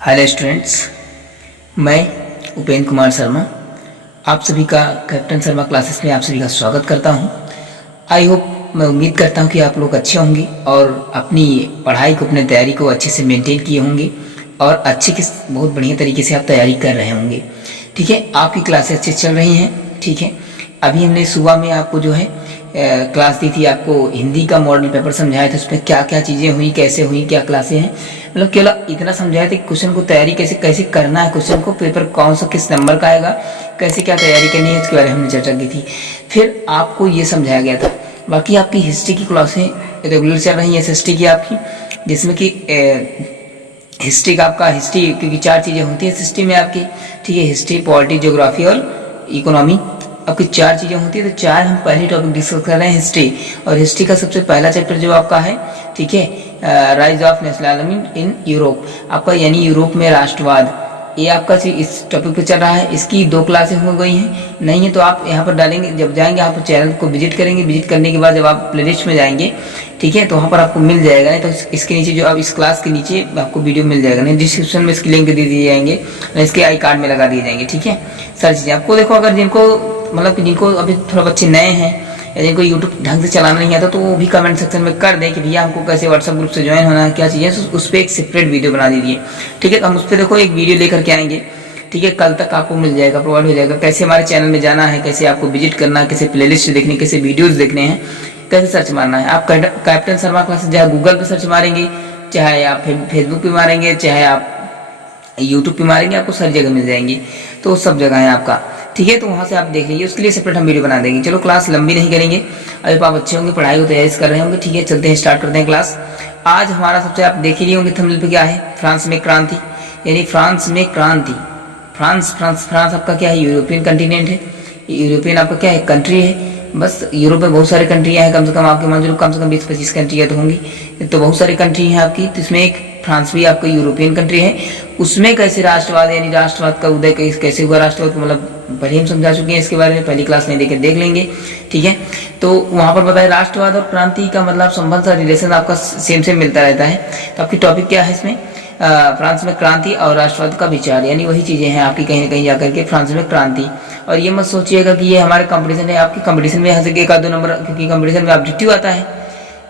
Hello students, मैं उपेंद्र कुमार शर्मा आप सभी का कैप्टन शर्मा क्लासेस में आप सभी का स्वागत करता हूं। आई होप, मैं उम्मीद करता हूं कि आप लोग अच्छे होंगे और अपनी पढ़ाई को, अपनी तैयारी को अच्छे से मेंटेन किए होंगे और बहुत बढ़िया तरीके से आप तैयारी कर रहे होंगे। ठीक है, आपकी क्लासेस अच्छी चल रही हैं। ठीक है, अभी हमने सुबह में आपको जो है क्लास दी थी, आपको हिंदी का मॉडल पेपर समझाया था। उसमें क्या क्या चीज़ें हुई, कैसे हुई, क्या क्लासें हैं, मतलब केवल इतना समझाया था कि क्वेश्चन को तैयारी कैसे कैसे करना है, क्वेश्चन को पेपर कौन सा किस नंबर का आएगा, कैसे क्या तैयारी करनी है, इसके बारे में हमने चर्चा की थी। फिर आपको ये समझाया गया था। बाकी आपकी हिस्ट्री की क्लासें रेगुलर चल रही है हिस्ट्री की आपकी, जिसमें कि हिस्ट्री का आपका हिस्ट्री, क्योंकि 4 चीज़ें होती है हिस्ट्री में आपकी। ठीक है, हिस्ट्री, पॉलिटी, ज्योग्राफी और इकोनॉमी, आपकी 4 चीज़ें होती है। तो 4 हम पहले टॉपिक डिस्कस कर रहे हैं, हिस्ट्री। और हिस्ट्री का सबसे पहला चैप्टर जो आपका है, ठीक है, rise of nationalism in Europe, आपका यानी यूरोप में राष्ट्रवाद, ये आपका इस टॉपिक पे चल रहा है। इसकी 2 क्लासें हो गई हैं। नहीं है तो आप यहाँ पर डालेंगे, जब जाएंगे आप चैनल को विजिट करेंगे, विजिट करने के बाद जब आप प्लेलिस्ट में जाएंगे, ठीक है, तो वहाँ पर आपको मिल जाएगा। नहीं तो इसके नीचे जो आप इस क्लास के नीचे आपको वीडियो मिल जाएगा, नहीं डिस्क्रिप्शन में इसकी लिंक दे दिए जाएंगे, इसके आई कार्ड में लगा दिए जाएंगे। ठीक है, सारी चीज़ें आपको देखो, अगर जिनको मतलब कि जिनको अभी थोड़ा बच्चे नए हैं या जिनको यूट्यूब ढंग से चलाना नहीं आता, तो वो भी कमेंट सेक्शन में कर दें कि भैया हमको कैसे व्हाट्सएप ग्रुप से ज्वाइन होना है, क्या चीज़ें, उस पर एक सेपरेट वीडियो बना दीजिए। ठीक है, तो हम उस पर देखो एक वीडियो लेकर के आएंगे। ठीक है, कल तक आपको मिल जाएगा, प्रोवाइड हो जाएगा, कैसे हमारे चैनल में जाना है, कैसे आपको विजिट करना है, कैसे प्लेलिस्ट देखनी, कैसे वीडियोज देखने हैं, कैसे सर्च मारना है। आप कैप्टन शर्मा क्लासेस चाहे गूगल पे सर्च मारेंगे, चाहे आप फेसबुक पे मारेंगे, चाहे आप यूट्यूब पे मारेंगे, आपको सारी जगह मिल जाएंगी। तो सब जगह है आपका। ठीक है, तो वहाँ से आप देख लीजिए, उसके लिए सेपरेट हम वीडियो बना देंगे। चलो, क्लास लंबी नहीं करेंगे, अभी आप अच्छे होंगे, पढ़ाई को तैयारी कर रहे होंगे। ठीक है, चलते हैं, स्टार्ट करते हैं क्लास। आज हमारा सबसे, आप देख ही लिए होंगे थंबनेल पे क्या है, फ्रांस में क्रांति, यानी फ्रांस में क्रांति। फ्रांस फ्रांस फ्रांस आपका क्या है, यूरोपियन कंटिनेंट है, यूरोपियन आपका क्या है, कंट्री है। बस यूरोप में बहुत सारी कंट्रियाँ हैं, कम से कम आपके मान लो कम से कम 20-25 कंट्रियाँ तो होंगी, तो बहुत सारी कंट्री हैं आपकी। तो इसमें एक फ्रांस भी आपका यूरोपियन कंट्री है। उसमें कैसे राष्ट्रवाद, यानी राष्ट्रवाद का उदय कैसे हुआ, राष्ट्रवाद को मतलब पहले हम समझा चुके हैं, इसके बारे में पहली क्लास में देख लेंगे। ठीक है, तो वहाँ पर बताया राष्ट्रवाद और क्रांति का मतलब संबंध सा, रिलेशन आपका सेम मिलता रहता है। तो आपकी टॉपिक क्या है इसमें, फ्रांस में क्रांति और राष्ट्रवाद का विचार, यानी वही चीज़ें हैं आपकी कहीं ना कहीं जाकर के फ्रांस में क्रांति। और ये मत सोचिएगा कि ये हमारे कंपटीशन है, आपकी कंपटीशन में यहाँ से 1-2 नंबर, क्योंकि कंपटीशन में ऑब्जेक्टिव आता है,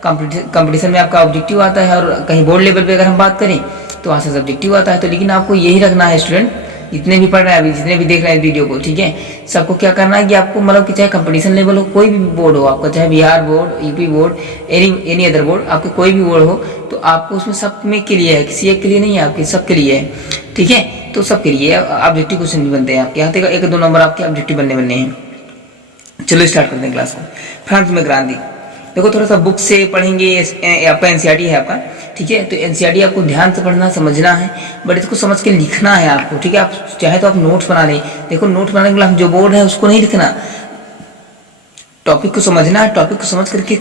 कंपटीशन में आपका ऑब्जेक्टिव आता है। और कहीं बोर्ड लेवल पे अगर हम बात करें तो वहाँ से सब्जेक्टिव आता है। तो लेकिन आपको यही रखना है स्टूडेंट, जितने भी पढ़ रहे हैं अभी, जितने भी देख रहे हैं वीडियो को, ठीक है, सबको क्या करना है कि आपको मतलब कि चाहे कंपटीशन लेवल हो, कोई भी बोर्ड हो आपका, चाहे Bihar board, UP board, any other board, आपके कोई भी बोर्ड हो, तो आपको उसमें सब में के लिए है, किसी एक के लिए नहीं है, आपके सबके लिए है। ठीक है, तो सबके लिए ऑब्जेक्टिव क्वेश्चन भी बनते हैं आपके, यहाँ तक 1-2 नंबर आपके ऑब्जेक्टिव बनने हैं। चलो स्टार्ट करते हैं क्लास को। फ्रांस में क्रांति, देखो थोड़ा सा बुक से पढ़ेंगे, आपका एनसीईआरटी है आपका। ठीक है, तो एनसीईआरटी आपको ध्यान से पढ़ना, समझना है, बट इसको समझ के लिखना है आपको। ठीक है, आप चाहे तो आप नोट्स बना लें। देखो, नोट बनाने के लिए जो बोर्ड है उसको नहीं लिखना, टॉपिक को समझना है, टॉपिक को समझ करके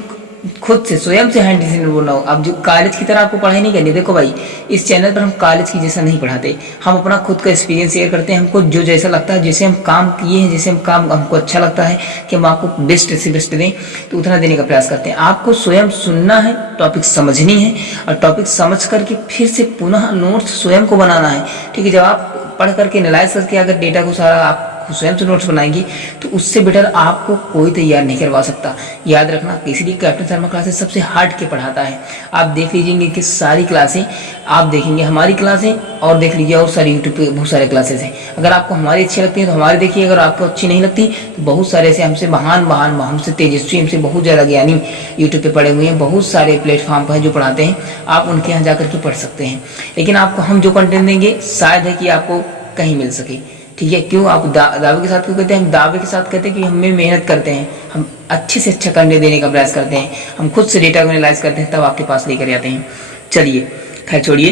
खुद से स्वयं से हैंड डिजाइन बोलना हो। अब जो कॉलेज की तरह आपको पढ़ाई नहीं करनी। देखो भाई, इस चैनल पर हम कॉलेज की जैसा नहीं पढ़ाते, हम अपना खुद का एक्सपीरियंस शेयर करते हैं। हमको जो जैसा लगता है, जैसे हम काम किए हैं, जैसे हम काम हमको अच्छा लगता है कि हम आपको बेस्ट से बेस्ट दें, तो उतना देने का प्रयास करते हैं। आपको स्वयं सुनना है, टॉपिक समझनी है, और टॉपिक समझ करके फिर से पुनः नोट्स स्वयं को बनाना है। ठीक है, जब आप पढ़ करके एनालाइज करके अगर डेटा को सारा आप स्वयं से नोट्स बनाएंगे, तो उससे बेटर आपको कोई तैयार नहीं करवा सकता। याद रखना, इसलिए कैप्टन शर्मा क्लासेस सबसे हट के पढ़ाता है। आप देख लीजिएंगे कि सारी क्लासें आप देखेंगे, हमारी क्लासें, और देख लीजिए और सारी यूट्यूब पे बहुत सारे क्लासेस हैं। अगर आपको हमारी अच्छी लगती है तो हमारी देखिए, अगर आपको अच्छी नहीं लगती तो बहुत सारे ऐसे हमसे महान हमसे तेजस्वी, हमसे बहुत ज़्यादा ज्ञानी यूट्यूब पे पढ़े हुए हैं, बहुत सारे प्लेटफॉर्म पर जो पढ़ाते हैं, आप उनके यहाँ जाकर के पढ़ सकते हैं। लेकिन आपको हम जो कंटेंट देंगे शायद है कि आपको कहीं मिल सके। ठीक है, क्यों आप दावे के साथ क्यों कहते हैं, हम दावे के साथ कहते हैं कि हमें मेहनत करते हैं, हम अच्छे से अच्छा कंटेंट देने का प्रयास करते हैं, हम खुद से डेटा को एनालाइज करते हैं, तब आपके पास लेकर आते हैं। चलिए खैर छोड़िए,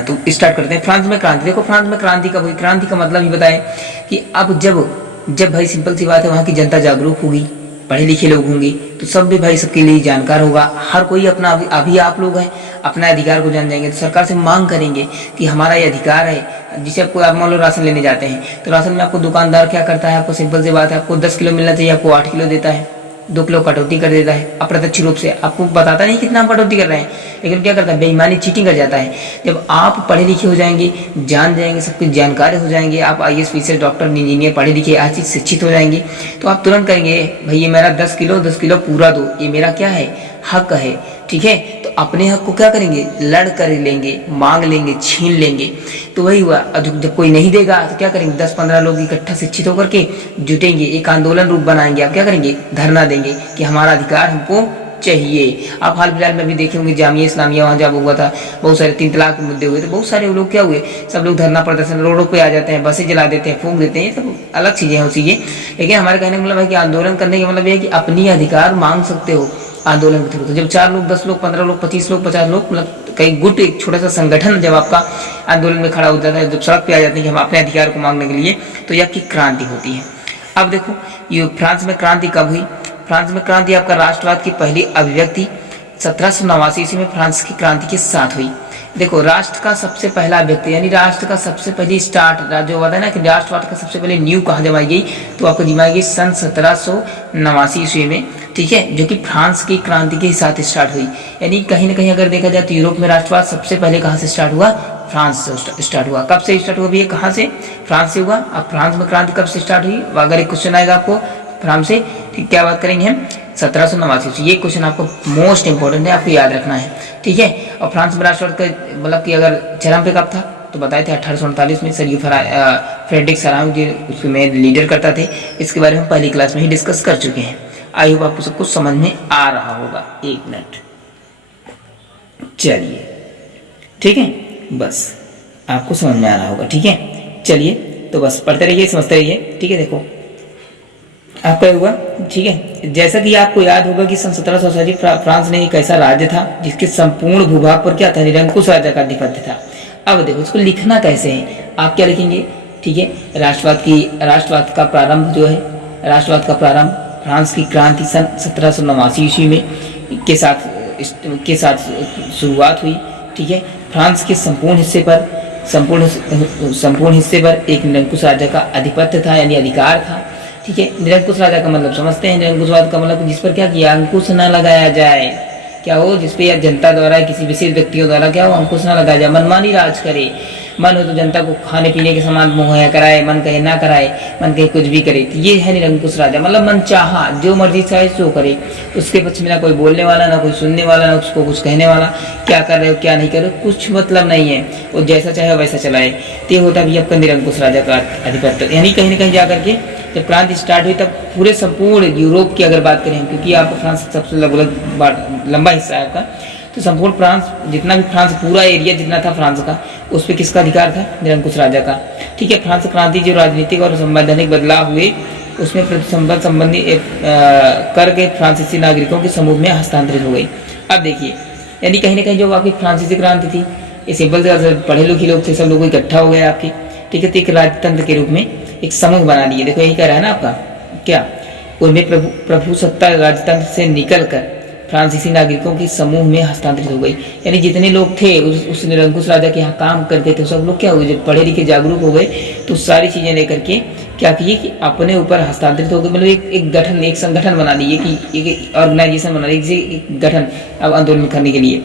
तो स्टार्ट करते हैं। फ्रांस में क्रांति, देखो फ्रांस में क्रांति कब हुई, क्रांति का मतलब ही बताएं कि अब जब भाई सिंपल सी बात है, वहाँ की जनता जागरूक होगी, पढ़े लिखे लोग होंगे, तो सब भी भाई सबके लिए जानकार होगा। हर कोई अपना, अभी आप लोग हैं अपना अधिकार को जान जाएंगे, तो सरकार से मांग करेंगे कि हमारा ये अधिकार है। जिसे आपको, आप मान लो राशन लेने जाते हैं, तो राशन में आपको दुकानदार क्या करता है, आपको सिंपल सी बात है, आपको 10 किलो मिलना चाहिए, आपको 8 किलो देता है। 2 किलो कटौती कर देता है अप्रत्यक्ष रूप से, आपको बताता नहीं कितना कटौती कर रहे हैं, लेकिन क्या करता है, बेईमानी चीटिंग कर जाता है। जब आप पढ़े लिखे हो जाएंगे, जान जाएंगे, सब कुछ जानकार हो जाएंगे, आप IAS PCS डॉक्टर इंजीनियर पढ़े लिखे हर चीज़ शिक्षित हो जाएंगे, तो आप तुरंत कहेंगे भाई ये मेरा 10 किलो पूरा दो, ये मेरा क्या है, हक है। ठीक है, तो अपने हक को क्या करेंगे, लड़ कर लेंगे, मांग लेंगे, छीन लेंगे। तो वही हुआ, जब कोई नहीं देगा तो क्या करेंगे, 10-15 लोग इकट्ठा शिक्षित होकर के जुटेंगे, एक आंदोलन रूप बनाएंगे। आप क्या करेंगे, धरना देंगे कि हमारा अधिकार हमको चाहिए। आप हाल फिलहाल में भी देखे होंगे जामिया इस्लामिया वहाँ जब हुआ था, बहुत सारे 3 तलाक के मुद्दे हुए, तो बहुत सारे लोग क्या हुए, सब लोग धरना प्रदर्शन रोडों पे आ जाते हैं, बसें जला देते हैं, फूंक देते हैं, ये सब अलग चीज़ें हैं चीज़ें। लेकिन हमारे कहने का मतलब है कि आंदोलन करने का मतलब ये है कि अपनी अधिकार मांग सकते हो आंदोलन के थ्रू। तो जब 4 लोग, 10 लोग, 15 लोग, 25 लोग, 50 लोग, मतलब कई गुट, एक छोटा सा संगठन जब आपका आंदोलन में खड़ा हो जाता है, जब सड़क पे आ जाते हैं कि हम अपने अधिकार को मांगने के लिए, तो यह की क्रांति होती है। अब देखो ये फ्रांस में क्रांति कब हुई, फ्रांस में क्रांति आपका राष्ट्रवाद की पहली अभिव्यक्ति 1789 ईस्वी में फ्रांस की क्रांति के साथ हुई। देखो राष्ट्र का सबसे पहला व्यक्ति, यानी राष्ट्र का सबसे पहली स्टार्ट जो होता है ना कि राष्ट्रवाद का सबसे पहले न्यू कहाँ जमाई गई, तो आपको जमाई गई सन 1789 ईस्वी में। ठीक है, जो कि फ्रांस की क्रांति के साथ स्टार्ट हुई। यानी कहीं ना कहीं अगर देखा जाए तो यूरोप में राष्ट्रवाद सबसे पहले कहाँ से स्टार्ट हुआ, फ्रांस से स्टार्ट हुआ। कब से स्टार्ट हुआ भैया, कहाँ से, फ्रांस से हुआ। अब फ्रांस में क्रांति कब से स्टार्ट हुई, अगर एक क्वेश्चन आएगा आपको फ्रांस से, ठीक क्या बात करेंगे हम, 1789 से। ये क्वेश्चन आपको मोस्ट इंपॉर्टेंट है, आपको याद रखना है। ठीक है, और फ्रांस में राष्ट्रवाद का मतलब कि अगर चरम पे कब था, तो बताए थे 1848 में, सर फ्रेडरिक सराउंड जो उसमें लीडर करता थे। इसके बारे में हम पहली क्लास में ही डिस्कस कर चुके हैं। आई होप आपको सब कुछ समझ में आ रहा होगा। 1 मिनट, चलिए ठीक है, बस आपको समझ में आ रहा होगा। ठीक है, चलिए तो बस पढ़ते रहिए, समझते रहिए। ठीक है, देखो आपका हुआ। ठीक है, जैसा कि आपको याद होगा कि सन 1787 फ्रांस ने एक ऐसा राज्य था जिसके संपूर्ण भूभाग पर क्या था, निरंकुश राज्य का अधिपत्य था। अब देखो इसको लिखना कैसे है, आप क्या लिखेंगे, ठीक है, राष्ट्रवाद का प्रारंभ जो है, राष्ट्रवाद का प्रारंभ फ्रांस की क्रांति सन 1789 ईस्वी में के साथ शुरुआत हुई। ठीक है, फ्रांस के संपूर्ण हिस्से पर एक निरंकुश राज्य का अधिपत्य था, यानी अधिकार था। ठीक है, निरंकुश राजा का मतलब समझते हैं, निरंकुशवाद का मतलब जिस पर क्या किया, अंकुश न लगाया जाए, क्या हो, जिसपे या जनता द्वारा किसी विशेष व्यक्तियों द्वारा क्या हो, अंकुश न लगाया जाए, मनमानी राज करे, मन हो तो जनता को खाने पीने के सामान मुहैया कराए, मन कहे ना कराए, मन कहे कुछ भी करे, तो ये है निरंकुश राजा। मतलब मन चाहा जो मर्जी चाहे सो करे, उसके पक्ष में ना कोई बोलने वाला, ना कोई सुनने वाला, ना उसको कुछ कहने वाला, क्या कर रहे हो क्या नहीं कर रहे हो कुछ मतलब नहीं है, वो जैसा चाहे वैसा चलाए। तो ये होता भी आपका निरंकुश राजा का अधिपत्य। यानी कहीं ना कहीं जाकर के जब क्रांति स्टार्ट हुई तब पूरे संपूर्ण यूरोप की अगर बात करें, क्योंकि आप फ्रांस सबसे लगभग लंबा हिस्सा है आपका, तो संपूर्ण फ्रांस जितना भी फ्रांस पूरा एरिया जितना था फ्रांस का, उस पर किसका अधिकार था, निरंकुश राजा का। ठीक है, फ्रांस क्रांति जो राजनीतिक और संवैधानिक बदलाव हुए उसमें प्रतिसंबंध संबंधी कर के फ्रांसीसी नागरिकों के समूह में हस्तांतरित हो गई। अब देखिए, यानी कहीं ना कहीं जो आपकी फ्रांसीसी क्रांति थी, ये सिंपल से पढ़े लिखे लोग थे, सब लोग इकट्ठा हो गए आपके। ठीक है, तो एक राजतंत्र के रूप में एक समूह बना लिए। देखो यही कह रहा है ना आपका, क्या उनमें प्रभु सत्ता राजतंत्र से निकलकर फ्रांसीसी नागरिकों के समूह में हस्तांतरित हो गई। यानी जितने लोग थे उस निरंकुश राजा के यहाँ काम करते थे, सब लोग क्या हुए, जब पढ़े लिखे जागरूक हो गए तो सारी चीजें लेकर के क्या किए कि अपने ऊपर हस्तांतरित हो गए। मतलब एक गठन, एक संगठन बना लिए, कि एक ऑर्गेनाइजेशन बना लिए, एक गठन अब आंदोलन करने के लिए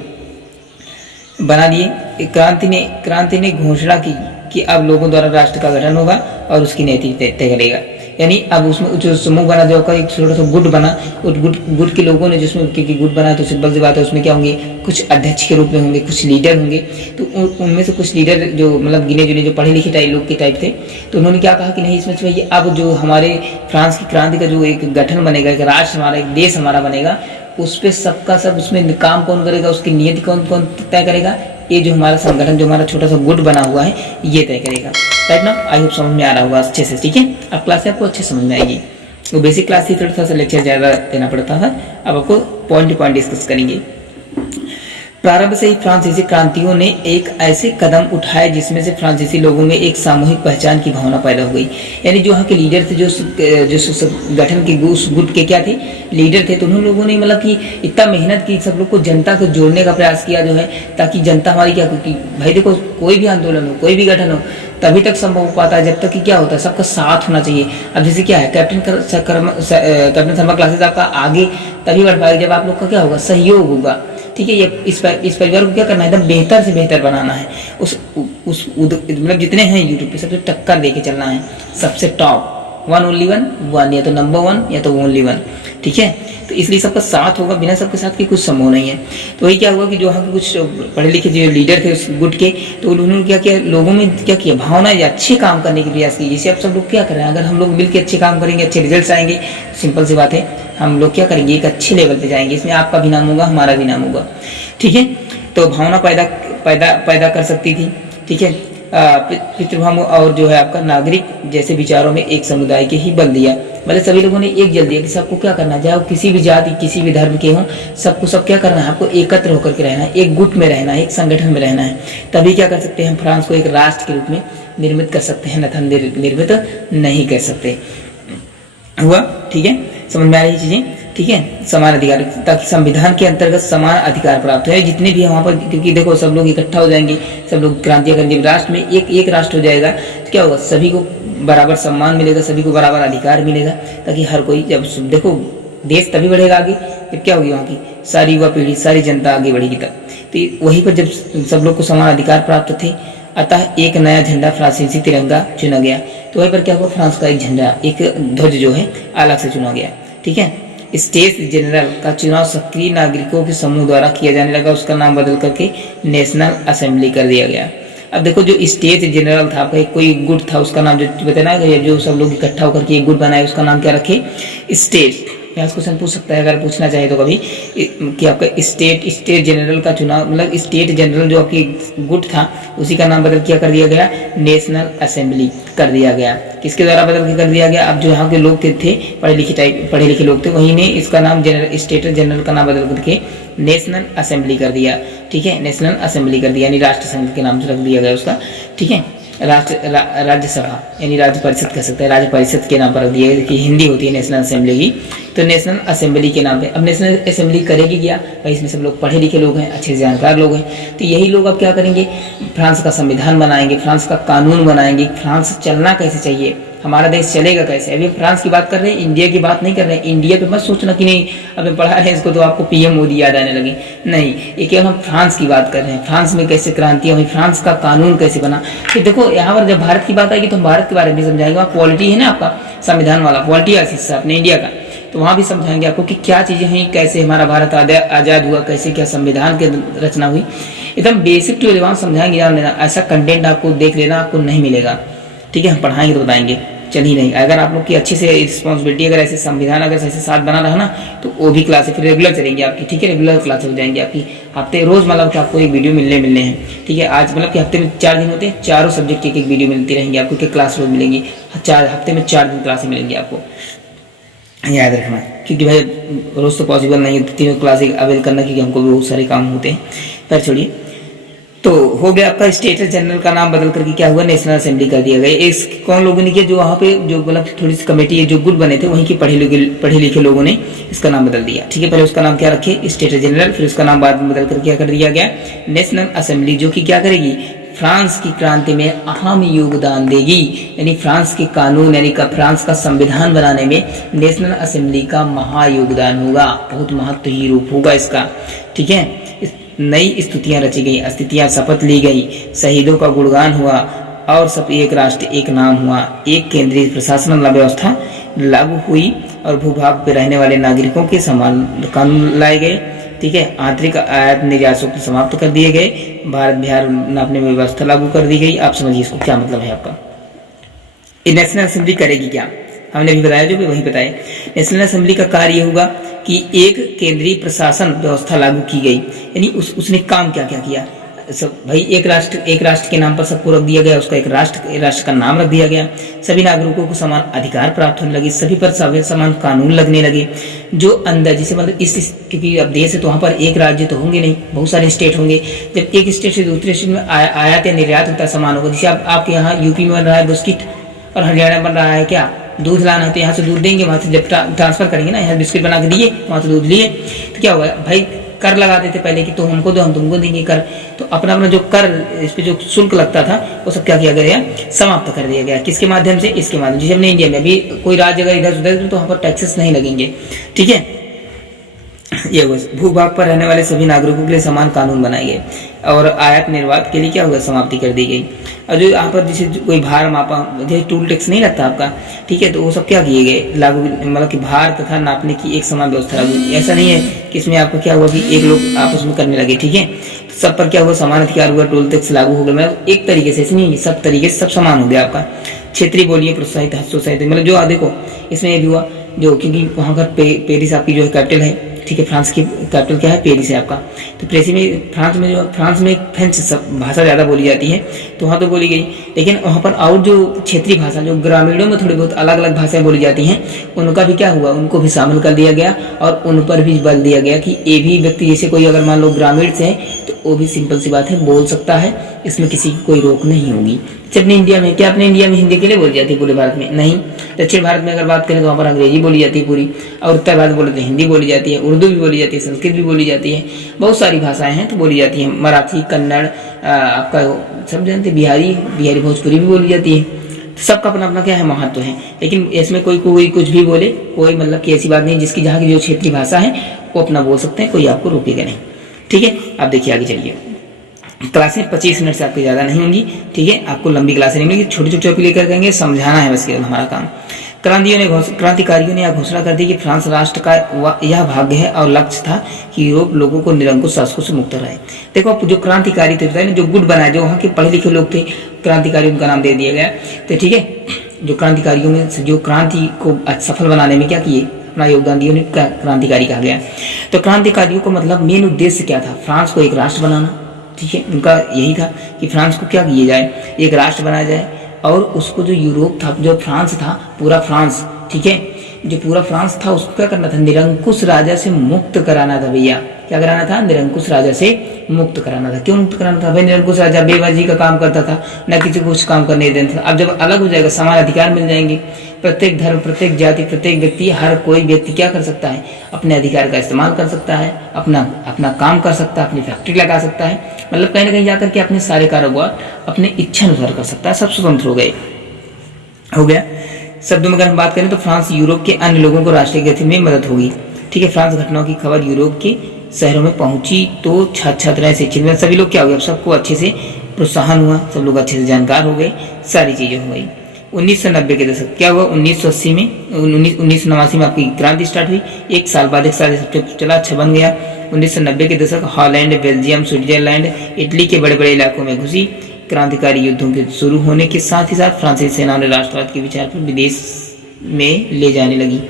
बना लिए। क्रांति ने घोषणा की कि अब लोगों द्वारा राष्ट्र का गठन होगा और उसकी नीति तय करेगा। यानी अब उसमें जो समूह बना, जो का एक छोटा सा गुट बना, उस गुट के लोगों ने जिसमें क्योंकि गुट बना तो सिंपल सी बात है, उसमें क्या होंगे, कुछ अध्यक्ष के रूप में होंगे, कुछ लीडर होंगे। तो उनमें से कुछ लीडर जो मतलब गिने चुने जो पढ़े लिखे टाइप लोग के टाइप थे, तो उन्होंने क्या कहा कि नहीं, इसमें चाहिए अब जो हमारे फ्रांस की क्रांति का जो एक गठन बनेगा, एक राष्ट्र हमारा, एक देश हमारा बनेगा, उस पर सबका सब उसमें काम कौन करेगा, उसकी नीति कौन तय करेगा, ये जो हमारा संगठन, जो हमारा छोटा सा गुट बना हुआ है, ये तय करेगा। राइट ना, आई होप समझ में आ रहा होगा अच्छे से। ठीक है, अब क्लास से आपको अच्छे समझ में आएगी। वो बेसिक क्लास थी, थोड़ा सा लेक्चर ज़्यादा देना पड़ता था, अब आपको पॉइंट टू पॉइंट डिस्कस करेंगे। प्रारंभ से ही फ्रांसीसी क्रांतियों ने एक ऐसे कदम उठाए जिसमें से फ्रांसीसी लोगों में एक सामूहिक पहचान की भावना पैदा हो गई। यानी जो वहाँ के लीडर थे, जो गठन के उस गुट के क्या थे, लीडर थे, तो उन लोगों ने मतलब कि इतना मेहनत की, सब लोग को जनता को जोड़ने का प्रयास किया जो है, ताकि जनता हमारी क्या, क्योंकि भाई देखो कोई भी आंदोलन हो, कोई भी गठन हो, तभी तक संभव हो पाता है जब तक कि क्या होता है, सबका साथ होना चाहिए। अब जैसे क्या है, कैप्टन शर्मा क्लासेस आपका आगे तभी बढ़ पाएगा जब आप लोग का क्या होगा, सहयोग होगा। ठीक है, ये इस परिवार को क्या करना है, एकदम बेहतर से बेहतर बनाना है। उस मतलब जितने हैं यूट्यूब पे सबसे टक्कर दे के चलना है, सबसे टॉप, वन ओनली वन, या तो नंबर वन या तो ओनली वन। ठीक है, तो इसलिए सबका साथ होगा, बिना सबके साथ की कुछ संभव नहीं है। तो वही क्या हुआ कि जो वहाँ के कुछ पढ़े लिखे जो लीडर थे उस गुट के, तो उन्होंने क्या किया, लोगों में क्या किया, भावनाएं अच्छे काम करने की प्रयास की। जैसे अब सब लोग क्या कर रहे हैं, अगर हम लोग मिलकर अच्छे काम करेंगे, अच्छे रिजल्ट आएंगे, सिंपल सी बात है, हम लोग क्या करेंगे, एक अच्छे लेवल पे जाएंगे, इसमें आपका भी नाम होगा, हमारा भी नाम होगा। ठीक है, तो भावना पैदा कर सकती थी। ठीक है, पितृभूमि और जो है आपका नागरिक जैसे विचारों में एक समुदाय के ही बल दिया, मतलब सभी लोगों ने एक जल दिया कि सबको क्या करना है, चाहे वो किसी भी जाति किसी भी धर्म के हों, सबको सब क्या करना है, आपको एकत्र होकर के रहना है, एक गुट में रहना है, एक संगठन में रहना है। तभी क्या कर सकते हैं, हम फ्रांस को एक राष्ट्र के रूप में निर्मित कर सकते हैं, अन्यथा निर्मित नहीं कर सकते। हुआ, ठीक है, समझ में आ रही चीजें। ठीक है, समान अधिकार, ताकि संविधान के अंतर्गत समान अधिकार प्राप्त हो, जितने भी वहाँ पर, क्योंकि देखो सब लोग इकट्ठा हो जाएंगे, सब लोग क्रांतियां करेंगे, राष्ट्र में एक राष्ट्र हो जाएगा, तो क्या होगा, सभी को बराबर सम्मान मिलेगा, सभी को बराबर अधिकार मिलेगा, ताकि हर कोई, जब देखो देश तभी बढ़ेगा आगे जब क्या होगी, वहाँ की सारी युवा पीढ़ी, सारी जनता आगे बढ़ेगी तब। तो वहीं पर जब सब लोग को समान अधिकार प्राप्त थे, अतः एक नया झंडा फ्रांसीसी तिरंगा चुना गया। तो वहीं पर क्या हुआ, फ्रांस का एक झंडा, एक ध्वज जो है अलग से चुना गया। ठीक है, स्टेट्स जनरल का चुनाव सक्रिय नागरिकों के समूह द्वारा किया जाने लगा, उसका नाम बदल करके नेशनल असेंबली कर दिया गया। अब देखो जो स्टेट जनरल था आपका, कोई गुट था, उसका नाम जो बताना, जो सब लोग इकट्ठा होकर के एक गुट बनाए, उसका नाम क्या रखे, स्टेट। यहाँ क्वेश्चन पूछ सकता है अगर पूछना चाहे तो कभी, कि आपका स्टेट जनरल का चुनाव, मतलब स्टेट जनरल जो आपकी गुट था उसी का नाम बदल क्या कर दिया गया, नेशनल असेंबली कर दिया गया। किसके द्वारा बदल के कर दिया गया, अब जो यहाँ के लोग थे पढ़े लिखे लोग थे, वही ने इसका नाम स्टेट जनरल का नाम बदल करके नेशनल असेंबली कर दिया। ठीक है, नेशनल असेंबली कर दिया, यानी राष्ट्र संघ के नाम से रख दिया गया उसका। ठीक है, राज्यसभा यानी राज्य परिषद कह सकते हैं, राज्य परिषद के नाम पर रख दिया गया, कि हिंदी होती है नेशनल असेंबली की, तो नेशनल असेंबली के नाम पे। अब नेशनल असेंबली करेगी क्या भाई, इसमें सब लोग पढ़े लिखे लोग हैं, अच्छे जानकार लोग हैं, तो यही लोग अब क्या करेंगे, फ्रांस का संविधान बनाएंगे, फ्रांस का कानून बनाएंगे, फ्रांस चलना कैसे चाहिए, हमारा देश चलेगा कैसे। अभी फ्रांस की बात कर रहे हैं, इंडिया की बात नहीं कर रहे हैं। इंडिया पे मत सोचना कि नहीं अब हम पढ़ा रहे हैं इसको तो आपको पीएम मोदी याद आने लगे, नहीं, ये केवल हम फ्रांस की बात कर रहे हैं, फ्रांस में कैसे क्रांतियां हुई, फ्रांस का कानून कैसे बना। फिर देखो यहाँ पर जब भारत की बात आएगी तो हम भारत के बारे में समझाएंगे, वहाँ पॉलिटी है ना आपका संविधान वाला, पॉलिटी हिस्सा अपने इंडिया का, तो वहाँ भी समझाएंगे आपको कि क्या चीजें हैं, कैसे हमारा भारत आजाद हुआ, कैसे क्या संविधान की रचना हुई, एकदम बेसिक टू एडवांस समझाएंगे, जान लेना। ऐसा कंटेंट आपको देख लेना आपको नहीं मिलेगा। ठीक है, हम पढ़ाएंगे तो बताएंगे, चल ही नहीं। अगर आप लोग की अच्छे से रिस्पॉन्सिबिलिटी, अगर ऐसे संविधान अगर ऐसे साथ बना रहा ना, तो वो भी क्लासें फिर रेगुलर चलेंगी आपकी। ठीक है, रेगुलर क्लासेस हो जाएंगी आपकी, हफ्ते रोज मतलब कि आपको एक वीडियो मिलने हैं। ठीक है, आज मतलब कि हफ्ते में 4 दिन होते हैं, चारों सब्जेक्ट की एक वीडियो मिलती रहेंगी आपको, कि क्लास रोज मिलेंगी, हफ्ते में 4 दिन क्लासें मिलेंगी आपको, याद रखना। क्योंकि भाई रोज तो पॉसिबल नहीं है तीनों क्लासें अवेल करना, क्योंकि हमको भी बहुत सारे काम होते हैं। पर छोड़िए, तो हो गया आपका स्टेट जनरल का नाम बदल करके क्या हुआ, नेशनल असेंबली कर दिया गया। इस कौन लोगों ने किया, जो वहाँ पे जो मतलब थोड़ी सी कमेटी है, जो गुट बने थे, वहीं के पढ़े लिखे लोगों ने इसका नाम बदल दिया। ठीक है, पहले उसका नाम क्या रखे, स्टेट जनरल, फिर उसका नाम बाद में बदल कर क्या कर दिया गया, नेशनल असेंबली, जो कि क्या करेगी, फ्रांस की क्रांति में अहम योगदान देगी। यानी फ्रांस के कानून यानी फ्रांस का संविधान बनाने में नेशनल असेंबली का महायोगदान होगा, बहुत महत्व ही रूप होगा इसका। ठीक है, नई स्तुतियां रची गई, अस्तित्व शपथ ली गई, शहीदों का गुणगान हुआ, और सब एक राष्ट्र एक नाम हुआ, एक केंद्रीय प्रशासन व्यवस्था लागू हुई, और भूभाग पर रहने वाले नागरिकों के समान कानून लाए गए। ठीक है, आंतरिक आयात निर्यात शुल्क समाप्त कर दिए गए, भारत बिहार नापने में व्यवस्था लागू कर दी गई। आप समझिए इसको क्या मतलब है आपका। नेशनल असेंबली करेगी क्या, हमने भी बताया, जो भी वही बताया। नेशनल असेंबली का कार्य होगा कि एक केंद्रीय प्रशासन व्यवस्था लागू की गई, यानी उसने काम क्या क्या किया, सब भाई एक राष्ट्र के नाम पर सबको रख दिया गया, उसका एक राष्ट्र का नाम रख दिया गया। सभी नागरिकों को समान अधिकार प्राप्त होने लगे, सभी पर समान कानून लगने लगे। जो अंदर जैसे मतलब क्योंकि अब देश है तो वहाँ पर एक राज्य तो होंगे नहीं, बहुत सारे स्टेट होंगे। जब एक स्टेट से दूसरे स्टेट में आयात या निर्यात होता है सामान होगा, जैसे आपके यहाँ यूपी में बन रहा है बिस्किट और हरियाणा बन रहा है क्या दूध लाना है, तो यहाँ से दूध देंगे, वहाँ से जब ट्रांसफर करेंगे ना, यहाँ बिस्किट बना के दिए, वहाँ से दूध लिए, तो क्या होगा भाई कर लगा देते पहले कि तो हमको दो हम तुमको देंगे कर। तो अपना अपना जो कर इस पे जो शुल्क लगता था वो सब क्या किया गया, समाप्त कर दिया गया। किसके माध्यम से, इसके माध्यम से। जैसे अपने इंडिया में अभी कोई राज्य अगर इधर उधर तो वहाँ पर टैक्सेस नहीं लगेंगे, ठीक है। ये भूभाग पर रहने वाले सभी नागरिकों के लिए समान कानून बनाए गए और आयात निर्यात के लिए क्या होगा, समाप्ति कर दी गई। और जो यहाँ पर जैसे कोई भार मापा, जैसे टूल टैक्स नहीं लगता आपका, ठीक है, तो वो सब क्या किए गए, लागू, मतलब कि भार तथा नापने की एक समान व्यवस्था लागू। ऐसा नहीं है कि इसमें आपको क्या हुआ कि एक लोग आपस में करने लगे, ठीक है, तो सब पर क्या हुआ, समान अधिकार हुआ, टोल टैक्स लागू हो गया। मतलब एक तरीके से, ऐसे नहीं, सब तरीके से सब समान हो गया आपका। क्षेत्रीय बोलिए प्रोत्साहित, हस्तोत्साहित, मतलब जो देखो इसमें ये भी हुआ जो, क्योंकि वहाँ पर पेरिस आपकी जो है कैपिटल है, ठीक है, फ्रांस की कैपिटल क्या है, पेरिस है आपका। तो पेरिस में फ्रांस में फ्रेंच भाषा ज़्यादा बोली जाती है, तो वहाँ तो बोली गई। लेकिन वहाँ पर और जो क्षेत्रीय भाषा, जो ग्रामीणों में थोड़ी बहुत अलग अलग भाषाएं बोली जाती हैं, उनका भी क्या हुआ, उनको भी शामिल कर दिया गया और उन पर भी बल दिया गया कि ये भी व्यक्ति, जैसे कोई अगर मान लो ग्रामीण से है तो वो भी सिंपल सी बात है बोल सकता है, इसमें किसी की कोई रोक नहीं होगी। अपने इंडिया में क्या, अपने इंडिया में हिंदी के लिए बोली जाती है पूरे भारत में नहीं। दक्षिण भारत में अगर बात करें तो वहाँ पर अंग्रेजी बोली जाती है पूरी, और उत्तर भारत बोले तो हिंदी बोली जाती है, उर्दू भी बोली जाती है, संस्कृत भी बोली जाती है, बहुत सारी भाषाएं हैं तो बोली जाती है। मराठी, कन्नड़, आपका सब जानते, बिहारी भोजपुरी भी बोली जाती है। तो सबका अपना अपना क्या है, महत्व है। लेकिन इसमें कोई कुछ भी बोले, कोई मतलब कि ऐसी बात नहीं, जिसकी जहाँ की जो क्षेत्रीय भाषा है वो अपना बोल सकते हैं, कोई आपको रोकेगा नहीं, ठीक है। आप देखिए आगे चलिए। क्लासें 25 मिनट से आपकी ज़्यादा नहीं होंगी, ठीक है, आपको लंबी क्लासें नहीं मिलेगी, छोटी छोटी टॉपिक लेकर करेंगे, समझाना है बस केवल हमारा काम। क्रांतिकारियों ने यह घोषणा कर दी कि फ्रांस राष्ट्र का यह भाग्य है और लक्ष्य था कि यूरोप लोगों को निरंकुश शासकों से मुक्त रहे। देखो जो क्रांतिकारी थे ना, जो गुट बनाए, जो वहाँ के पढ़े लिखे लोग थे, क्रांतिकारी उनका नाम दे दिया गया। तो ठीक है, जो क्रांतिकारियों में जो क्रांति को सफल बनाने में क्या किए, अपना योगदान दिया, उन्हें क्रांतिकारी कहा गया। तो क्रांतिकारियों का मतलब मेन उद्देश्य क्या था, फ्रांस को एक राष्ट्र बनाना, ठीक है। उनका यही था कि फ्रांस को क्या किया जाए, एक राष्ट्र बनाया जाए और उसको जो यूरोप था, जो फ्रांस था, पूरा फ्रांस, ठीक है, जो पूरा फ्रांस था उसको क्या करना था, निरंकुश राजा से मुक्त कराना था। भैया क्या कराना था, निरंकुश राजा से मुक्त कराना था। क्यों मुक्त कराना था भाई, निरंकुश राजा बेमर्जी का काम करता था, न किसी को कुछ काम करने देता था। अब जब अलग हो जाएगा, समान अधिकार मिल जाएंगे, प्रत्येक धर्म, प्रत्येक जाति, प्रत्येक व्यक्ति, हर कोई व्यक्ति क्या कर सकता है, अपने अधिकार का इस्तेमाल कर सकता है, अपना काम कर सकता है, अपनी फैक्ट्री लगा सकता है, मतलब कहीं ना कहीं जाकर के अपने सारे कारोबार अपने इच्छा अनुसार कर सकता है। सब स्वतंत्र हो गया। शब्दों में अगर हम बात करें तो फ्रांस यूरोप के अन्य लोगों को राष्ट्रीय गति में मदद होगी, ठीक है। फ्रांस घटनाओं की खबर यूरोप के शहरों में पहुंची तो छात्र शिक्षित में सभी लोग क्या हो गए, सबको अच्छे से प्रोत्साहन हुआ, सब लोग अच्छे से जानकार हो गए, सारी चीजें हो गई। 1990 के दशक क्या हुआ, 1980 में 1989 में आपकी क्रांति स्टार्ट हुई, एक साल बाद चला, अच्छा बन गया। 1990 के दशक हॉलैंड, बेल्जियम, स्विट्जरलैंड, इटली के बड़े बड़े इलाकों में घुसी। क्रांतिकारी युद्धों के शुरू होने के साथ ही साथ फ्रांसीसी सेनाओं ने राष्ट्रवाद के विचार पर विदेश में ले जाने लगी।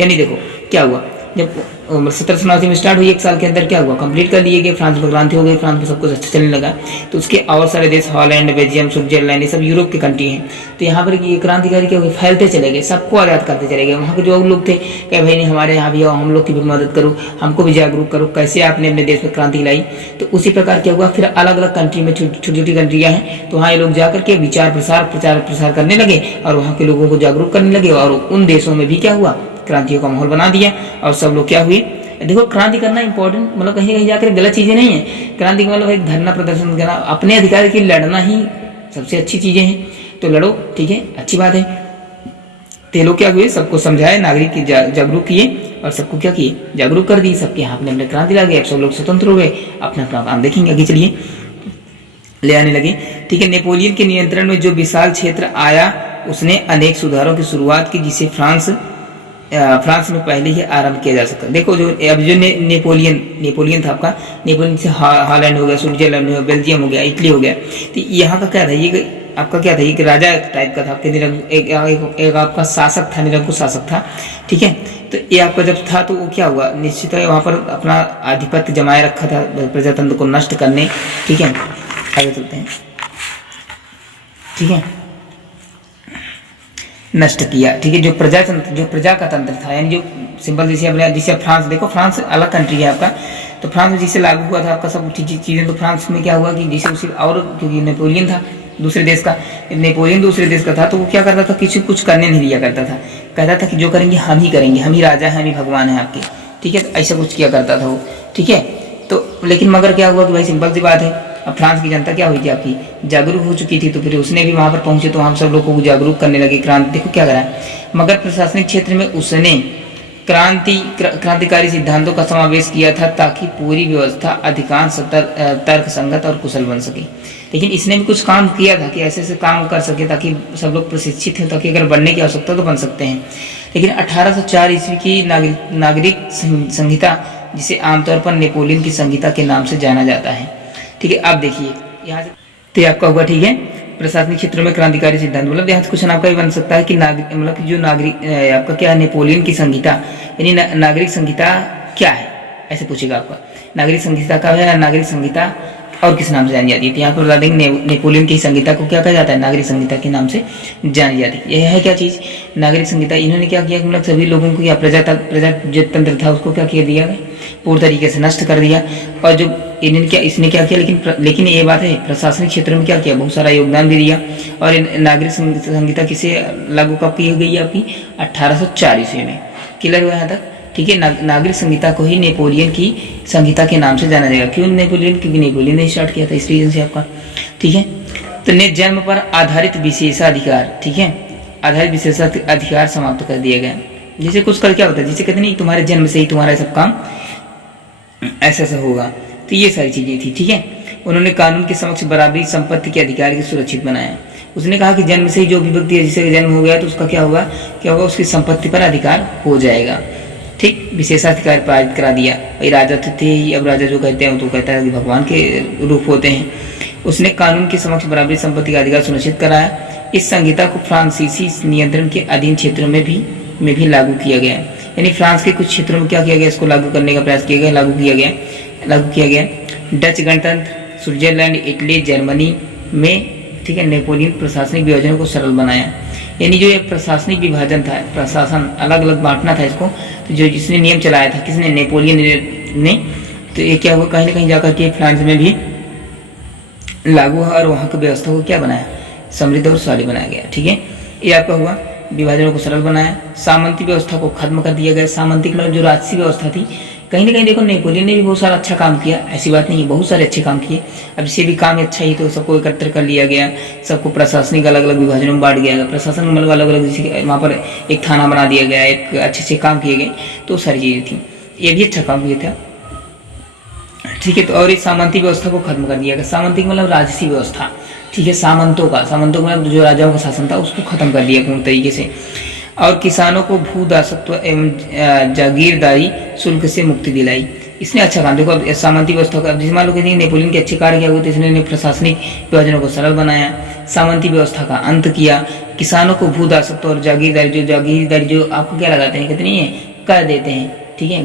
यानी देखो क्या हुआ, जब 1789 में स्टार्ट हुई, एक साल के अंदर क्या हुआ, कंप्लीट कर लिए गए, फ्रांस में क्रांति हो गई, फ्रांस में सब कुछ अच्छा चलने लगा। तो उसके और सारे देश, हॉलैंड, बेल्जियम, स्विट्जरलैंड, ये सब यूरोप की कंट्री हैं। तो यहाँ पर ये क्रांतिकारी क्या हो गए, फैलते चले गए, सबको आज़ाद करते चले गए। वहाँ के जो लोग थे क्या भाई नहीं, हमारे यहाँ भी आओ, हम लोग की भी मदद करो, हमको भी जागरूक करो, कैसे आपने अपने देश में क्रांति लाई। तो उसी प्रकार क्या हुआ, फिर अलग अलग कंट्री में छोटी छोटी कंट्रियाँ हैं, तो वहाँ ये लोग जाकर के विचार प्रसार करने लगे और वहाँ के लोगों को जागरूक करने लगे, और उन देशों में भी क्या हुआ, क्रांतियों का माहौल बना दिया और सब लोग क्या हुए। देखो क्रांति करना इंपॉर्टेंट, मतलब कहीं कहीं जाकर गलत चीजें नहीं है। क्रांति का मतलब एक धरना प्रदर्शन करना, अपने अधिकार के लिए लड़ना ही सबसे अच्छी चीजें हैं, तो लड़ो, ठीक है, अच्छी बात है। तो लोग क्या हुए, सबको समझाए, नागरिक की जागरूक किए और सबको क्या किए, जागरूक कर दी, सबके हाथ में अपने क्रांति ला गए। अब सब लोग स्वतंत्र हो गए, अपना अपना काम देखेंगे, आगे चलिए ले आने लगे, ठीक है। नेपोलियन के नियंत्रण में जो विशाल क्षेत्र आया, उसने अनेक सुधारों की शुरुआत की, जिसे फ्रांस में पहले ही आरंभ किया जा सकता है। देखो जो अब जो नेपोलियन था आपका, नेपोलियन से हॉलैंड हो गया, स्विट्जरलैंड हो गया, बेल्जियम हो गया, इटली हो गया। तो यहाँ का क्या था, ये आपका क्या था, एक राजा टाइप का था, एक आपका शासक था, निरंकुश शासक था, ठीक है। तो ये आपका जब था तो वो क्या हुआ, निश्चित है वहाँ पर अपना आधिपत्य जमाए रखा था, प्रजातंत्र को नष्ट करने, ठीक है। आगे चलते हैं, ठीक है। नष्ट किया, ठीक है। जो प्रजा का तंत्र था, यानी जो सिंपल जैसे फ्रांस देखो, फ्रांस अलग कंट्री है आपका, तो फ्रांस में जिससे लागू हुआ था आपका सब चीज़ें, तो फ्रांस में क्या हुआ कि जैसे उसे, और क्योंकि नेपोलियन था दूसरे देश का, नेपोलियन दूसरे देश का था, तो वो क्या करता था, किसी कुछ करने नहीं दिया करता था, कहता था कि जो करेंगे हम ही करेंगे, हम ही राजा हैं, हम ही भगवान हैं आपके, ठीक है। तो ऐसा कुछ किया करता था वो, ठीक है। तो लेकिन मगर क्या हुआ कि भाई सिंपल सी बात है, अब फ्रांस की जनता क्या हुई थी आपकी, जागरूक हो चुकी थी, तो फिर उसने भी वहाँ पर पहुँचे, तो हम सब लोगों को जागरूक करने लगे, क्रांति, देखो क्या करा, मगर प्रशासनिक क्षेत्र में उसने क्रांतिकारी सिद्धांतों का समावेश किया था, ताकि पूरी व्यवस्था अधिकांश तर्क संगत और कुशल बन सके। लेकिन इसने भी कुछ काम किया था कि ऐसे ऐसे काम कर सके ताकि सब लोग प्रशिक्षित हों, ताकि अगर बनने की आवश्यकता तो बन सकते हैं। लेकिन 1804 ईस्वी की नागरिक संहिता, जिसे आमतौर पर नेपोलियन की संहिता के नाम से जाना जाता है, ठीक है। अब देखिए यहाँ से तो आपका हुआ, ठीक है, प्रशासनिक क्षेत्रों में क्रांतिकारी सिद्धांत, मतलब यहाँ से क्वेश्चन आपका ये बन सकता है कि मतलब कि जो नागरिक आपका क्या है, नेपोलियन की संहिता, यानी नागरिक संहिता क्या है, ऐसे पूछेगा आपका। नागरिक संहिता का है, नागरिक संहिता और किस नाम से जानी जाती है, तो यहाँ पर बता देंगे नेपोलियन की संहिता को क्या कहा जाता है, नागरिक संहिता के नाम से जानी जाती है। यह है क्या चीज़, नागरिक संहिता। इन्होंने क्या किया, मतलब सभी लोगों को, या प्रजातंत्र था उसको क्या किया दिया, पूर्ण तरीके से नष्ट कर दिया। और जो इसने क्या किया, लेकिन ये बात है, प्रशासनिक क्षेत्र में क्या किया, बहुत सारा योगदान भी दिया। और नागरिक संहिता किसे लागू कब की गई है आपकी, 1804 ईस्वी में। क्लियर हुआ यहाँ तक, ठीक है। नागरिक संहिता को ही नेपोलियन की संहिता के नाम से जाना जाएगा। क्यों नेपोलियन, क्योंकि नेपोलियन ने स्टार्ट किया था, इस रीजन से आपका, ठीक है। तो ने जन्म पर आधारित विशेषाधिकार, ठीक है, आधारित विशेषाधिकार समाप्त कर दिया गया। जैसे कुछ कल क्या होता है, जैसे कहते नहीं तुम्हारे जन्म से ही तुम्हारा सब काम ऐसा ऐसा होगा, तो ये सारी चीजें थी, ठीक है। उन्होंने कानून के समक्ष बराबरी संपत्ति के अधिकार को सुरक्षित बनाया। उसने कहा कि जन्म से ही जो भी व्यक्ति है, जिसे जन्म हो गया, तो उसका क्या होगा, उसकी संपत्ति पर अधिकार हो जाएगा, ठीक। विशेषाधिकार पारित करा दिया। भाई राजा तो थे ही, अब राजा जो कहते हैं वो तो कहता है कि भगवान के रूप होते हैं। उसने कानून के समक्ष बराबरी संपत्ति का अधिकार सुनिश्चित कराया। इस संहिता को फ्रांसीसी नियंत्रण के अधीन क्षेत्रों में भी लागू किया गया, यानी फ्रांस के कुछ क्षेत्रों में क्या किया गया, इसको लागू करने का प्रयास किया गया, लागू किया गया। डच गणतंत्र, स्विट्जरलैंड, इटली, जर्मनी में, ठीक है, नेपोलियन प्रशासनिक विभाजन को सरल बनाया। यानी जो ये प्रशासनिक विभाजन था, प्रशासन अलग अलग बांटना था इसको, तो जो जिसने नियम चलाया था, किसने, नेपोलियन ने, तो ये क्या हुआ, कहीं ना कहीं जाकर के फ्रांस में भी लागू हुआ और वहाँ की व्यवस्था को क्या बनाया, समृद्ध और सुशालित बनाया गया, ठीक है। ये आपका हुआ, विभाजनों को सरल बनाया। सामंती व्यवस्था को खत्म कर दिया गया। सामंती मतलब जो राजसी व्यवस्था थी, कहीं ना कहीं देखो नेपोलियन ने भी बहुत सारा अच्छा काम किया, ऐसी बात नहीं है, बहुत सारे अच्छे काम किए। अब इसे भी काम अच्छा ही, तो सबको एकत्र कर लिया गया, सबको प्रशासनिक अलग अलग विभाजनों में बांट दिया गया। प्रशासन मतलब अलग अलग, जैसे वहाँ पर एक थाना बना दिया गया, एक अच्छे अच्छे काम किए गए, तो सारी चीज़ें थी, ये भी अच्छा काम किया था, ठीक है। तो और इस सामंती व्यवस्था को खत्म कर दिया गया। सामंती मतलब राजसी व्यवस्था, ठीक है, सामंतों का मतलब जो राजाओं का शासन था उसको खत्म कर दिया पूर्ण तरीके से। और किसानों को भू दासत्व एवं जागीरदारी शुल्क से मुक्ति दिलाई। इसने अच्छा काम, देखो अब सामंती व्यवस्था का, जिस मान लो कि नेपोलियन के अच्छे कार्य किया हुए थे, इसने प्रशासनिक विभाजनों को सरल बनाया, सामंती व्यवस्था का अंत किया, किसानों को भू दासत्व और जागीरदारी जो आपको क्या लगाते हैं, कहते नहीं है, कर देते हैं, ठीक है,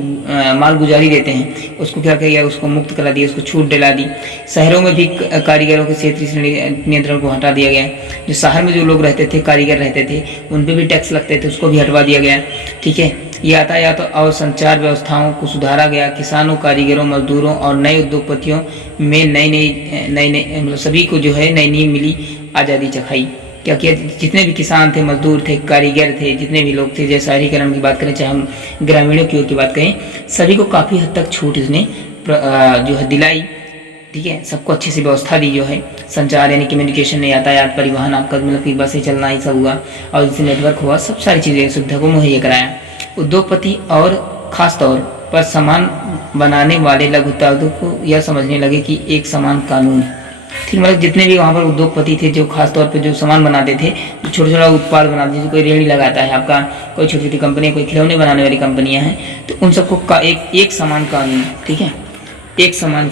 माल गुजारी देते हैं, उसको क्या किया, उसको मुक्त करा दिया, उसको छूट दिला दी। शहरों में भी कारीगरों के क्षेत्रीय नियंत्रण को हटा दिया गया। जो शहर में जो लोग रहते थे, कारीगर रहते थे, उन पे भी टैक्स लगते थे, उसको भी हटवा दिया गया, ठीक है। यातायात और संचार व्यवस्थाओं को सुधारा गया। किसानों, कारीगरों, मजदूरों और नए उद्योगपतियों में नई मतलब सभी को जो है नई मिली आज़ादी चखाई। क्या किया, जितने भी किसान थे, मजदूर थे, कारीगर थे, जितने भी लोग थे, जैसे शहरीकरण की बात करें, चाहे हम ग्रामीणों की ओर की बात करें, सभी को काफ़ी हद तक छूट इसने जो है दिलाई, ठीक है। सबको अच्छी सी व्यवस्था दी, जो है संचार यानी कम्युनिकेशन, यातायात, परिवहन, आपका मतलब कि बसें चलना, ये सब हुआ, और जैसे नेटवर्क हुआ, सब सारी चीज़ें सुविधा को मुहैया कराया। उद्योगपति और खास तौर पर सामान बनाने वाले लघु उद्योगों को यह समझने लगे कि एक समान कानून, ठीक, मतलब जितने भी वहाँ पर उद्योगपति थे, जो खास तौर पे जो सामान बनाते थे, जो छोटा छोटा उत्पाद बनाते थे, कोई रेहड़ी लगाता है आपका, कोई छोटी छोटी कंपनी, कोई खिलौने बनाने वाली कंपनियां हैं, तो उन सबको का एक समान कानून, ठीक है, एक समान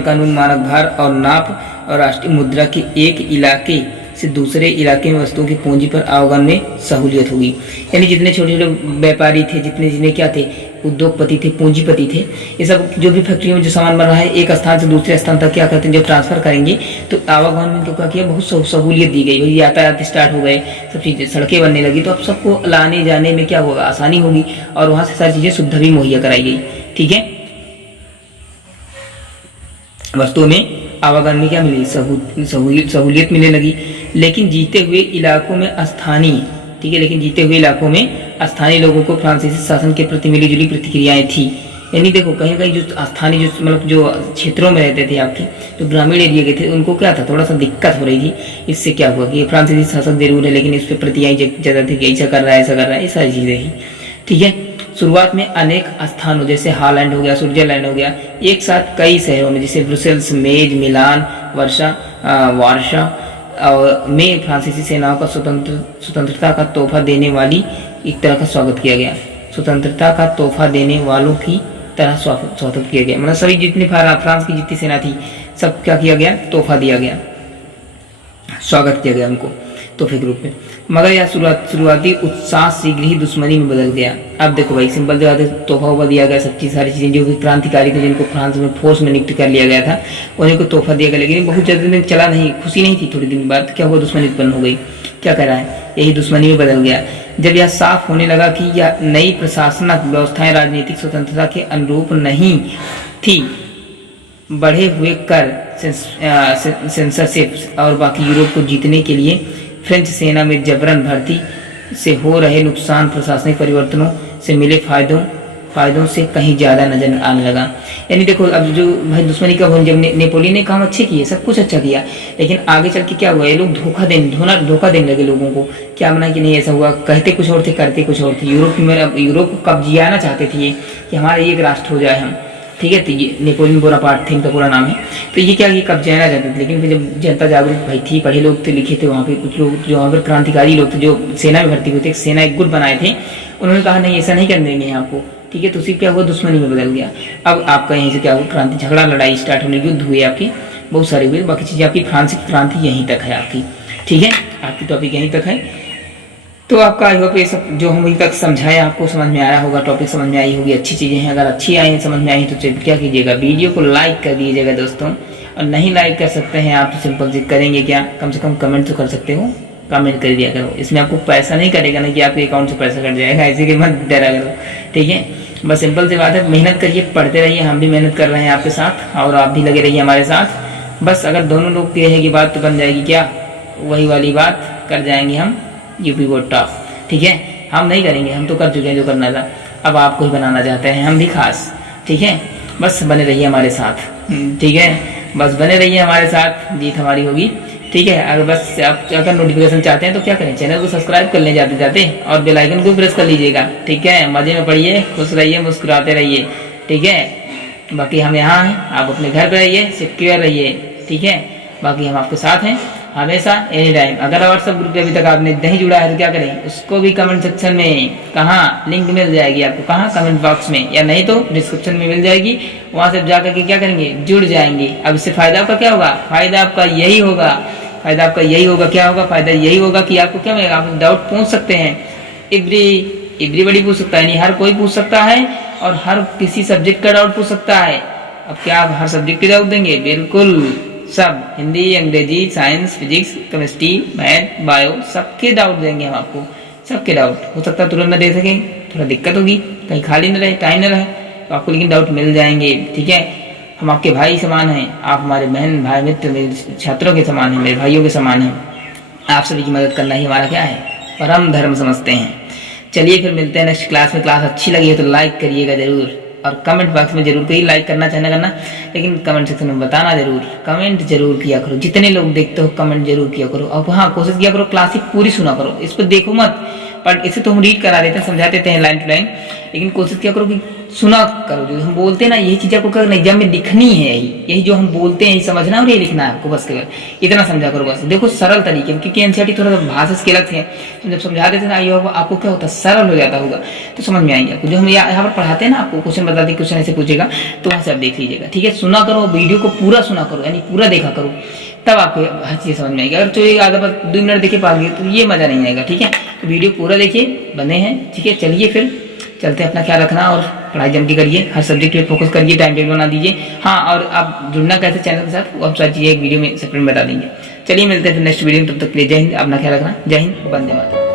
कानून मानक भार और नाप और राष्ट्रीय मुद्रा के एक इलाके से दूसरे इलाके में वस्तुओं की पूंजी पर आवागमन में सहूलियत होगी। यानी जितने छोटे छोटे व्यापारी थे, जितने क्या थे, उद्योगपति थे, पूंजीपति थे। ये सब जो भी फैक्ट्रियों में जो सामान बन रहा है एक स्थान से दूसरे स्थान तक क्या करते हैं, जब ट्रांसफर करेंगे तो आवागमन में क्या किया, बहुत सहूलियत दी गई। वही यातायात स्टार्ट हो गए, सब चीज़ें सड़कें बनने लगी, तो अब सबको लाने जाने में क्या होगा, आसानी होगी और वहाँ से सारी चीज़ें सुविधा भी मुहैया कराई गई। ठीक है, वस्तुओं में आवागमन में क्या मिली, सहूलियत मिलने लगी। लेकिन जीते हुए इलाकों में स्थानीय, ठीक है, लेकिन जीते हुए इलाकों में स्थानीय लोगों को फ्रांसीसी शासन के प्रति मिली जुली प्रतिक्रियाएं थी। यानी देखो कहीं कहीं जो स्थानीय जो मतलब जो क्षेत्रों में रहते थे आपके, जो ग्रामीण एरिया के थे, उनको क्या था, थोड़ा सा दिक्कत हो रही थी। इससे क्या हुआ कि फ्रांसीसी शासक जरूर है लेकिन इस पर प्रतिक्रियाएं ज़्यादा थी कि ऐसा कर रहा है, ऐसा कर रहा है, ये सारी चीज़ें थी। ठीक है, शुरुआत में अनेक स्थानों जैसे हॉलैंड हो गया, स्विट्जरलैंड हो गया, एक साथ कई शहरों में जैसे ब्रुसेल्स, मेज, मिलान, वार्सा में फ्रांसीसी सेनाओं का स्वतंत्रता का तोहफा देने वाली एक तरह का स्वागत किया गया। स्वतंत्रता का तोहफा देने वालों की तरह स्वागत किया गया, मतलब सभी जितनी फ्रांस की जितनी सेना थी सब क्या किया गया, तोहफा दिया गया, स्वागत किया गया उनको तोहफे के रूप में। मगर यह शुरुआती उत्साह शीघ्र ही दुश्मनी में बदल गया। अब देखो भाई सिंपल जो है, तोहफा वोफा दिया गया, सब चीज़ सारी चीज़ें, जो भी क्रांतिकारी थे जिनको फ्रांस में फोर्स में नियुक्त कर लिया गया था उन्हीं को तोहफा दिया गया, लेकिन बहुत ज़्यादा दिन चला नहीं, खुशी नहीं थी। थोड़ी दिन बाद क्या हुआ, दुश्मनी उत्पन्न हो गई। क्या कह रहा है, यही दुश्मनी में बदल गया। जब यह साफ होने लगा कि यह नई प्रशासनिक व्यवस्थाएं राजनीतिक स्वतंत्रता के अनुरूप नहीं थी, बढ़े हुए कर, सेंसरशिप और बाकी यूरोप को जीतने के लिए फ्रेंच सेना में जबरन भर्ती से हो रहे नुकसान प्रशासनिक परिवर्तनों से मिले फायदों से कहीं ज़्यादा नजर आने लगा। यानी देखो अब जो भाई दुश्मनी कब हुई, जब नेपोलियन ने काम अच्छे किए, सब कुछ अच्छा किया, लेकिन आगे चल के क्या हुआ, ये लोग धोखा देने लगे लोगों को। क्या बना कि नहीं ऐसा हुआ, कहते कुछ और थे, करते कुछ और थे। यूरोप को कब्जियाना चाहते थे ये कि हमारा एक राष्ट्र हो जाए हम, ठीक है। तो ये नेपोलियन बोनापार्ट थे इनका पूरा नाम है। तो ये क्या, ये कब्जाना चाहते थे, लेकिन फिर जब जनता जागरूक भाई थी, पढ़े लोग थे, लिखे थे, वहाँ पे कुछ लोग जो वहाँ पर क्रांतिकारी लोग थे, जो सेना में भर्ती हुए थे, सेना एक गुट बनाए थे, उन्होंने कहा नहीं ऐसा नहीं करने देंगे आपको, ठीक है। तो उसी क्या हुआ, दुश्मनी में बदल गया। अब आपका यहीं से क्या हुआ, क्रांति, झगड़ा, लड़ाई स्टार्ट होने, युद्ध हुए आपके बहुत सारे हुए। बाकी चीज़ें आपकी फ्रांस की क्रांति यहीं तक है आपकी, ठीक है, आपकी टॉपिक यहीं तक है। तो आपका आई होप ये सब जो हम अभी तक समझाया आपको समझ में आया होगा, टॉपिक समझ में आई होगी, अच्छी चीज़ें हैं। अगर अच्छी आई समझ में आई तो क्या कीजिएगा, वीडियो को लाइक कर दीजिएगा दोस्तों। और नहीं लाइक कर सकते हैं आप तो सिंपल से करेंगे क्या, कम से कम कमेंट तो कर सकते हो, कमेंट कर दिया करो। इसमें आपको पैसा नहीं कटेगा, ना कि आपके अकाउंट से पैसा कट जाएगा, ऐसे कि मत डरा करो, ठीक है। बस सिंपल सी बात है, मेहनत करिए, पढ़ते रहिए, हम भी मेहनत कर रहे हैं आपके साथ और आप भी लगे रहिए हमारे साथ। बस अगर दोनों लोग की रहेगी बात तो बन जाएगी क्या, वही वाली बात कर जाएंगे हम, यूपी बोर्ड टॉप, ठीक है। हम नहीं करेंगे, हम तो कर चुके हैं जो करना था, अब आपको ही बनाना चाहते हैं हम भी खास, ठीक है। बस बने रहिए हमारे साथ, ठीक है, बस बने रहिए हमारे साथ, जीत हमारी होगी, ठीक है। अगर बस आप अगर नोटिफिकेशन चाहते हैं तो क्या करें, चैनल को सब्सक्राइब कर लें जाते जाते और बेल आइकन को प्रेस कर लीजिएगा, ठीक है। मजे में पढ़िए, खुश रहिए, मुस्कुराते रहिए, ठीक है। बाकी हम यहाँ हैं, आप अपने घर पर रहिए, सिक्योर रहिए, ठीक है। बाकी हम आपके साथ हैं हमेशा, एनी टाइम। अगर व्हाट्सएप ग्रुप पे अभी तक आपने नहीं जुड़ा है तो क्या करें, उसको भी कमेंट सेक्शन में कहाँ लिंक मिल जाएगी आपको, कहाँ कमेंट बॉक्स में, या नहीं तो डिस्क्रिप्शन में मिल जाएगी, वहाँ से जाकर के क्या करेंगे, जुड़ जाएंगे। अब इससे फायदा आपका क्या होगा, फायदा आपका यही होगा, क्या होगा, फायदा यही होगा कि आपको क्या मिलेगा, आप डाउट पूछ सकते हैं, एवरीबॉडी पूछ सकता है, नहीं हर कोई पूछ सकता है और हर किसी सब्जेक्ट का डाउट पूछ सकता है। अब क्या आप हर सब्जेक्ट के डाउट देंगे, बिल्कुल सब, हिंदी, अंग्रेजी, science, physics, chemistry, math, bio, सबके डाउट देंगे हम आपको, सबके डाउट। हो सकता है तुरंत न दे सकें, थोड़ा दिक्कत होगी, कहीं खाली न रहे, टाइम न रहे, तो आपको लेकिन डाउट मिल जाएंगे, ठीक है। हम आपके भाई समान हैं, आप हमारे बहन भाई मित्र मेरे छात्रों के समान हैं, मेरे भाइयों के समान हैं। आप सभी की मदद करना ही हमारा क्या है, परम धर्म समझते हैं। चलिए फिर मिलते हैं नेक्स्ट क्लास में। क्लास अच्छी लगी है तो लाइक करिएगा जरूर, और कमेंट बॉक्स में जरूर करिए, लाइक करना चाहे ना करना, लेकिन कमेंट सेक्शन में बताना जरूर, कमेंट जरूर किया करो, जितने लोग देखते हो कमेंट जरूर किया करो। अब हाँ कोशिश किया करो क्लास पूरी सुना करो, इस पर देखो मत, पर इसे तो हम रीड करा देते हैं, समझा देते हैं लाइन टू लाइन, लेकिन कोशिश किया करो कि सुना करो। जो हम बोलते हैं ना यही चीज़ आपको करना एग्जाम में लिखनी है, यही जो हम बोलते हैं यही समझना और ये लिखना है आपको, बस केवल इतना समझा करो बस। देखो सरल तरीके, क्योंकि एनसीईआरटी थोड़ा सा भाषा के अलग है, हम जब समझा देते ना आपको क्या होता है, सरल हो जाता होगा, तो समझ में आएंगे आपको। जो हम यहाँ पर पढ़ाते हैं ना, आपको क्वेश्चन बताते, क्वेश्चन ऐसे पूछेगा तो वहाँ से आप देख लीजिएगा, ठीक है। सुना करो, वीडियो को पूरा सुना करो, यानी पूरा देखा करो, तब आपको हर चीज़ समझ में आएगी। अगर तो आधा 2 मिनट देखे पा गए तो ये मज़ा नहीं आएगा, ठीक है। तो वीडियो पूरा देखिए, बने हैं, ठीक है। चलिए फिर चलते हैं, अपना ख्याल रखना और पढ़ाई जम के करिए, हर सब्जेक्ट पे फोकस करिए, टाइम टेबल बना दीजिए। हाँ, और आप जुड़ना कैसे चैनल के साथ वो हम सारी चीज़ें एक वीडियो में सेपरेट बता देंगे। चलिए मिलते हैं फिर नेक्स्ट वीडियो में, तब तक के लिए जय हिंद, अपना ख्याल रखना। जय हिंद, वंदे मातरम।